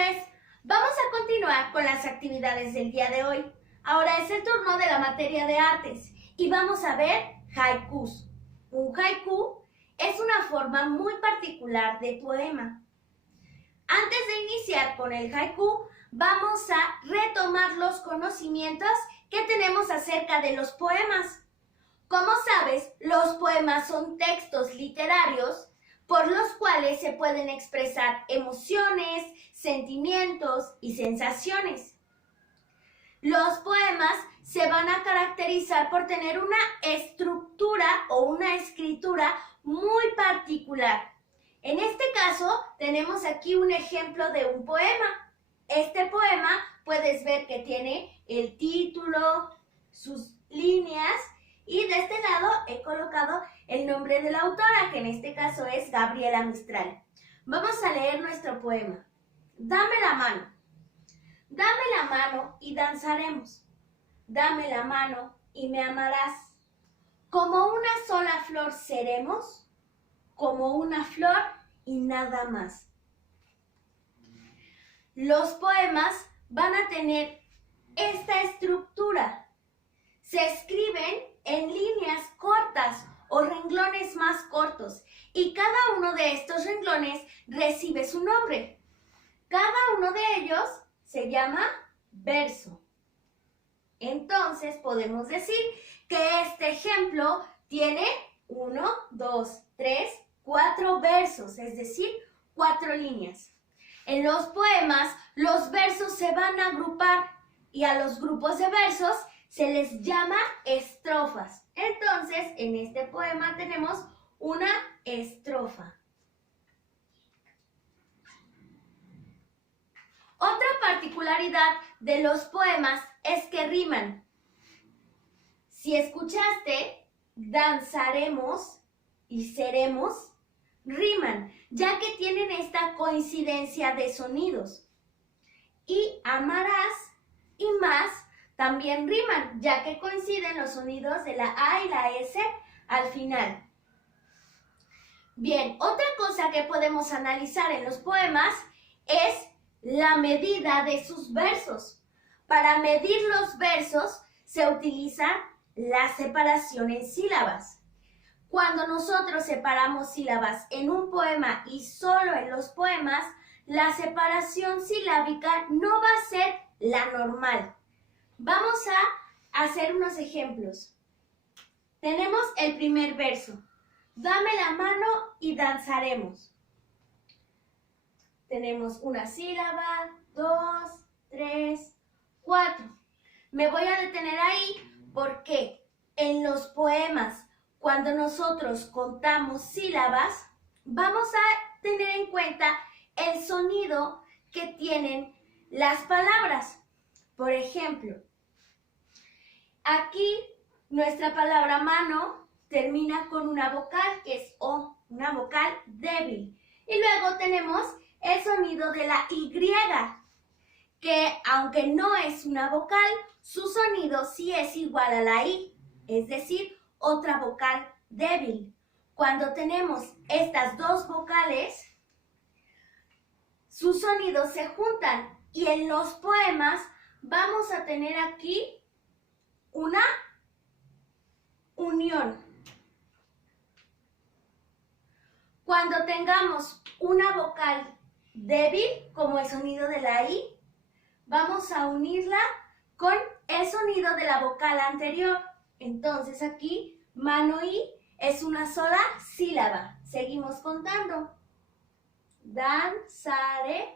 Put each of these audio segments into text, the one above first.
vez, vamos a continuar con las actividades del día de hoy. Ahora es el turno de la materia de artes y vamos a ver haikus. Un haiku es una forma muy particular de poema. Antes de iniciar con el haiku, vamos a retomar los conocimientos que tenemos acerca de los poemas. Como sabes, los poemas son textos literarios por los cuales se pueden expresar emociones, sentimientos y sensaciones. Los poemas se van a caracterizar por tener una estructura o una escritura muy particular. En este caso, tenemos aquí un ejemplo de un poema. Este poema puedes ver que tiene el título, sus líneas, y de este lado he colocado el nombre de la autora, que en este caso es Gabriela Mistral. Vamos a leer nuestro poema. Dame la mano. Dame la mano y danzaremos. Dame la mano y me amarás. Como una sola flor seremos, como una flor y nada más. Los poemas van a tener esta estructura. Se escriben en líneas cortas o renglones más cortos y cada uno de estos renglones recibe su nombre. Cada uno de ellos se llama verso. Entonces podemos decir que este ejemplo tiene 1, 2, 3, 4 versos, es decir, 4 líneas. En los poemas, los versos se van a agrupar y a los grupos de versos se les llama estrofas. Entonces, en este poema tenemos una estrofa. Otra particularidad de los poemas es que riman. Si escuchaste, danzaremos y seremos, riman, ya que tienen esta coincidencia de sonidos. Y amarás y más también riman, ya que coinciden los sonidos de la A y la S al final. Bien, otra cosa que podemos analizar en los poemas es la medida de sus versos. Para medir los versos se utiliza la separación en sílabas. Cuando nosotros separamos sílabas en un poema y solo en los poemas, la separación silábica no va a ser la normal. Vamos a hacer unos ejemplos. Tenemos el primer verso. Dame la mano y danzaremos. Tenemos una sílaba, 2, 3, 4. Me voy a detener ahí porque en los poemas, cuando nosotros contamos sílabas, vamos a tener en cuenta el sonido que tienen las palabras. Por ejemplo, aquí nuestra palabra mano termina con una vocal que es O, una vocal débil. Y luego tenemos el sonido de la Y, que aunque no es una vocal, su sonido sí es igual a la I, es decir, otra vocal débil. Cuando tenemos estas dos vocales, sus sonidos se juntan y en los poemas vamos a tener aquí una unión. Cuando tengamos una vocal débil, como el sonido de la I, vamos a unirla con el sonido de la vocal anterior. Entonces aquí, mano y es una sola sílaba. Seguimos contando. Danzaremos.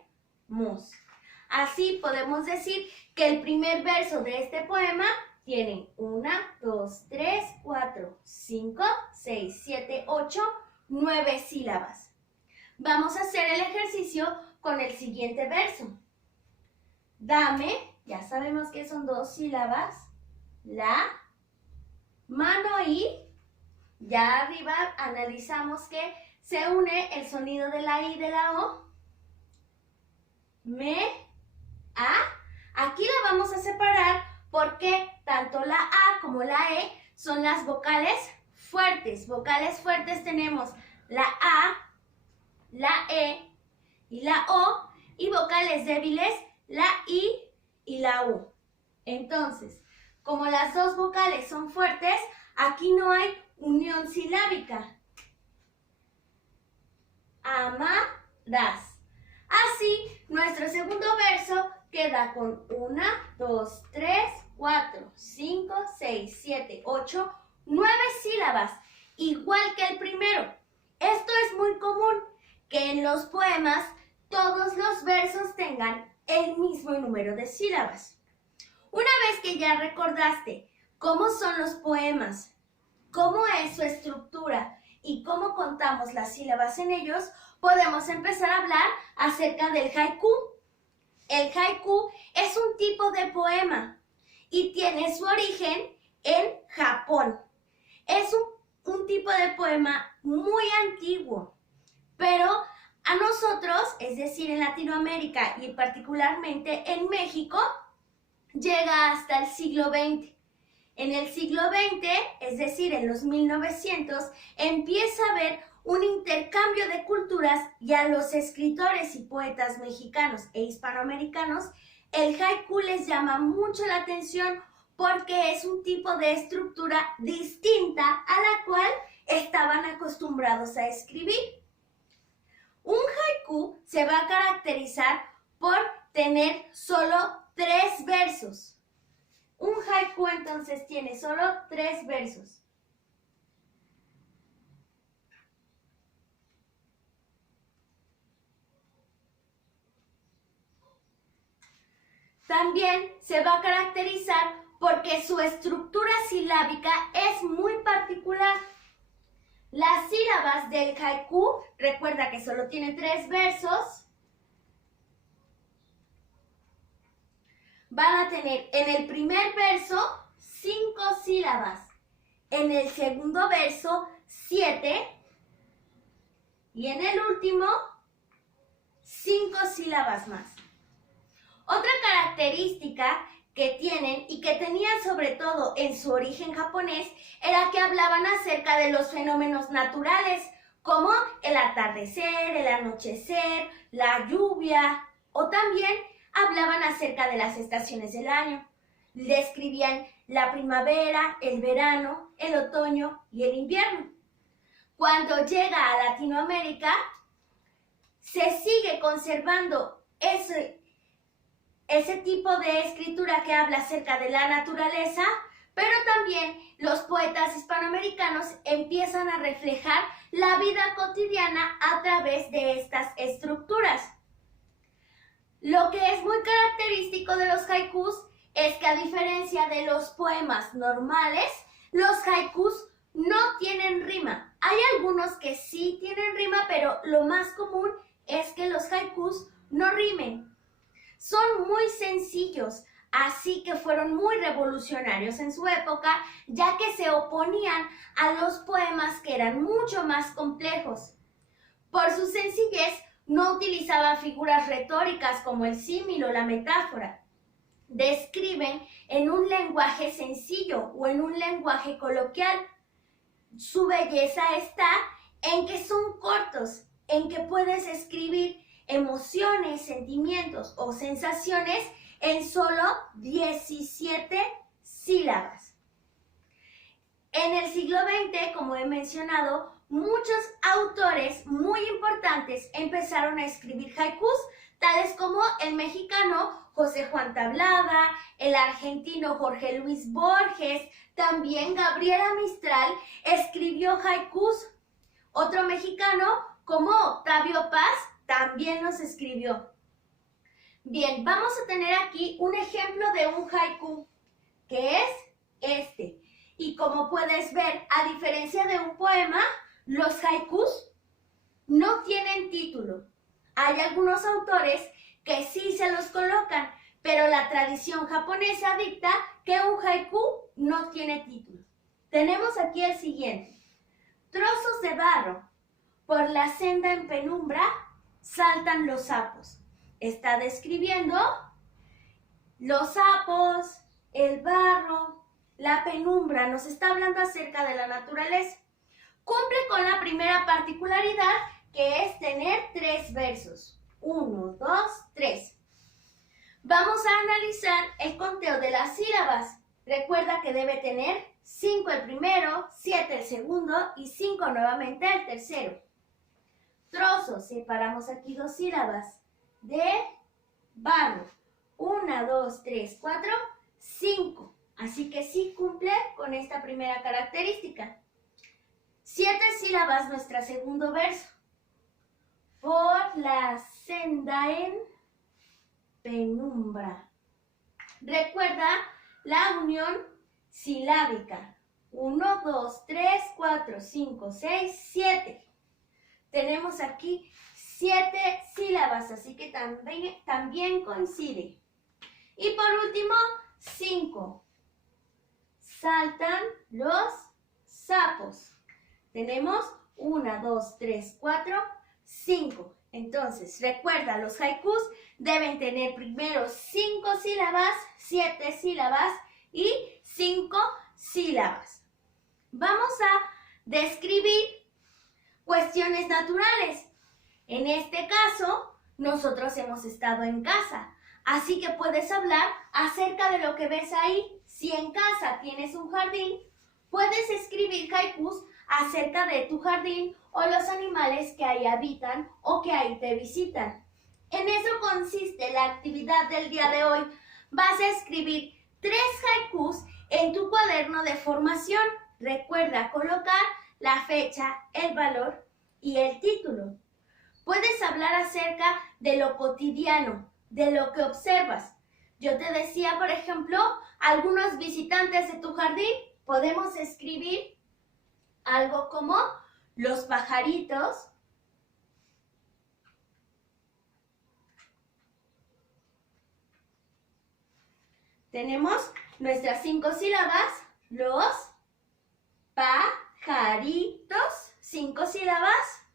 Así podemos decir que el primer verso de este poema tiene 1, 2, 3, 4, 5, 6, 7, 8, 9 sílabas. Vamos a hacer el ejercicio con el siguiente verso. Dame, ya sabemos que son 2 sílabas, la, mano y, ya arriba analizamos que se une el sonido de la I y de la O, me, a, aquí la vamos a separar porque tanto la A como la E son las vocales fuertes. Vocales fuertes tenemos la A, la E y la O. y vocales débiles, la I y la U. Entonces, como las dos vocales son fuertes, aquí no hay unión silábica. Amarás. Así, nuestro segundo verso queda con 1, 2, 3, 4, 5, 6, 7, 8, 9 sílabas, igual que el primero. Esto es muy común, que en los poemas todos los versos tengan el mismo número de sílabas. Una vez que ya recordaste cómo son los poemas, cómo es su estructura y cómo contamos las sílabas en ellos, podemos empezar a hablar acerca del haiku. El haiku es un tipo de poema y tiene su origen en Japón. Es un tipo de poema muy antiguo, pero a nosotros, es decir, en Latinoamérica y particularmente en México, llega hasta el siglo XX. En el siglo XX, es decir, en los 1900, empieza a haber un intercambio de culturas y a los escritores y poetas mexicanos e hispanoamericanos, el haiku les llama mucho la atención porque es un tipo de estructura distinta a la cual estaban acostumbrados a escribir. Un haiku se va a caracterizar por tener solo 3 versos. Un haiku entonces tiene solo 3 versos. También se va a caracterizar porque su estructura silábica es muy particular. Las sílabas del haiku, recuerda que solo tiene 3 versos, van a tener en el primer verso 5 sílabas, en el segundo verso 7 y en el último 5 sílabas más. Otra característica que tienen y que tenían sobre todo en su origen japonés era que hablaban acerca de los fenómenos naturales como el atardecer, el anochecer, la lluvia, o también hablaban acerca de las estaciones del año. Describían la primavera, el verano, el otoño y el invierno. Cuando llega a Latinoamérica, se sigue conservando ese tipo de escritura que habla acerca de la naturaleza, pero también los poetas hispanoamericanos empiezan a reflejar la vida cotidiana a través de estas estructuras. Lo que es muy característico de los haikus es que a diferencia de los poemas normales, los haikus no tienen rima. Hay algunos que sí tienen rima, pero lo más común es que los haikus no rimen. Son muy sencillos, así que fueron muy revolucionarios en su época, ya que se oponían a los poemas que eran mucho más complejos. Por su sencillez, no utilizaban figuras retóricas como el símil o la metáfora. Describen en un lenguaje sencillo o en un lenguaje coloquial. Su belleza está en que son cortos, en que puedes escribir emociones, sentimientos o sensaciones en solo 17 sílabas. En el siglo XX, como he mencionado, muchos autores muy importantes empezaron a escribir haikus, tales como el mexicano José Juan Tablada, el argentino Jorge Luis Borges, también Gabriela Mistral escribió haikus. Otro mexicano como Octavio Paz también nos escribió. Bien, vamos a tener aquí un ejemplo de un haiku, que es este. Y como puedes ver, a diferencia de un poema, los haikus no tienen título. Hay algunos autores que sí se los colocan, pero la tradición japonesa dicta que un haiku no tiene título. Tenemos aquí el siguiente. Trozos de barro, por la senda en penumbra, saltan los sapos. Está describiendo los sapos, el barro, la penumbra. Nos está hablando acerca de la naturaleza. Cumple con la primera particularidad, que es tener 3 versos. 1, 2, 3. Vamos a analizar el conteo de las sílabas. Recuerda que debe tener 5 el primero, 7 el segundo y 5 nuevamente el tercero. Trozos, separamos aquí 2 sílabas. De barro. 1, 2, 3, 4, 5. Así que sí cumple con esta primera característica. 7 sílabas nuestro segundo verso. Por la senda en penumbra. Recuerda la unión silábica. 1, 2, 3, 4, 5, 6, 7. Tenemos aquí 7 sílabas, así que también coincide. Y por último, 5. Saltan los sapos. Tenemos 1, 2, 3, 4, 5. Entonces, recuerda, los haikus deben tener primero 5 sílabas, 7 sílabas y 5 sílabas. Vamos a describir cuestiones naturales. En este caso, nosotros hemos estado en casa, así que puedes hablar acerca de lo que ves ahí. Si en casa tienes un jardín, puedes escribir haikus acerca de tu jardín o los animales que ahí habitan o que ahí te visitan. En eso consiste la actividad del día de hoy. Vas a escribir 3 haikus en tu cuaderno de formación. Recuerda colocar la fecha, el valor y el título. Puedes hablar acerca de lo cotidiano, de lo que observas. Yo te decía, por ejemplo, algunos visitantes de tu jardín. Podemos escribir algo como los pajaritos, tenemos nuestras 5 sílabas, los pajaritos, 5 sílabas,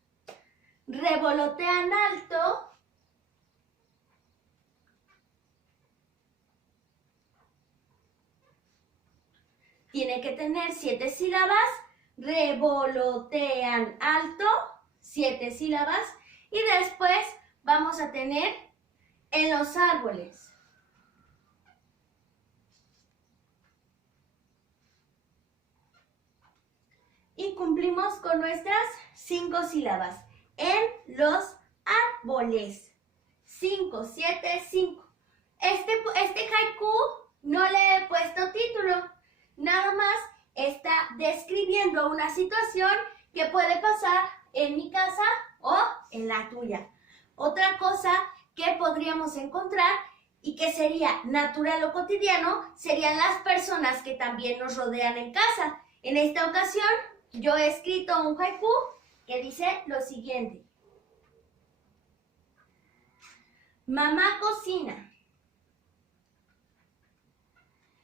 revolotean alto, tiene que tener 7 sílabas, revolotean alto, 7 sílabas, y después vamos a tener en los árboles. Y cumplimos con nuestras 5 sílabas. En los árboles. 5, 7, 5. Este haiku no le he puesto título. Nada más está describiendo una situación que puede pasar en mi casa o en la tuya. Otra cosa que podríamos encontrar y que sería natural o cotidiano serían las personas que también nos rodean en casa. En esta ocasión, yo he escrito un haiku que dice lo siguiente. Mamá cocina.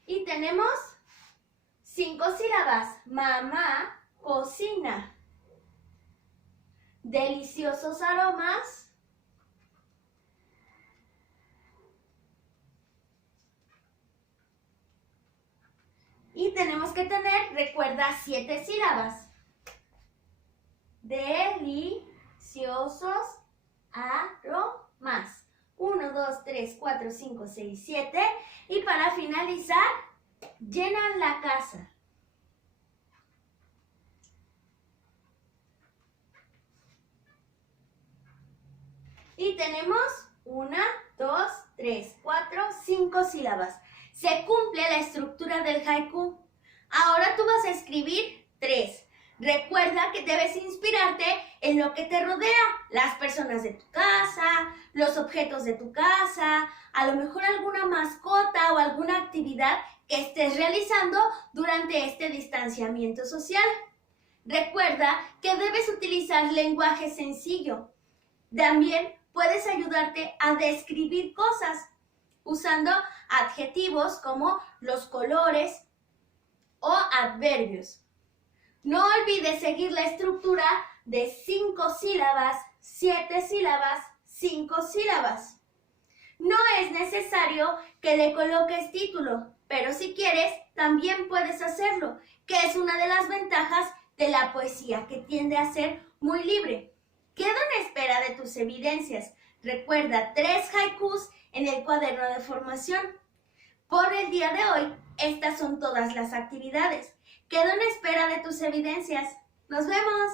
Y tenemos 5 sílabas. Mamá cocina. Deliciosos aromas. Y tenemos que tener, recuerda, 7 sílabas. Deliciosos aromas. 1, 2, 3, 4, 5, 6, 7. Y para finalizar, llenan la casa. Y tenemos 1, 2, 3, 4, 5 sílabas. Se cumple la estructura del haiku. Ahora tú vas a escribir 3. Recuerda que debes inspirarte en lo que te rodea, las personas de tu casa, los objetos de tu casa, a lo mejor alguna mascota o alguna actividad que estés realizando durante este distanciamiento social. Recuerda que debes utilizar lenguaje sencillo. También puedes ayudarte a describir cosas usando adjetivos como los colores o adverbios. No olvides seguir la estructura de 5 sílabas, 7 sílabas, 5 sílabas. No es necesario que le coloques título, pero si quieres, también puedes hacerlo, que es una de las ventajas de la poesía, que tiende a ser muy libre. Quedo en espera de tus evidencias. Recuerda 3 haikus en el cuaderno de formación. Por el día de hoy, estas son todas las actividades. Quedo en espera de tus evidencias. ¡Nos vemos!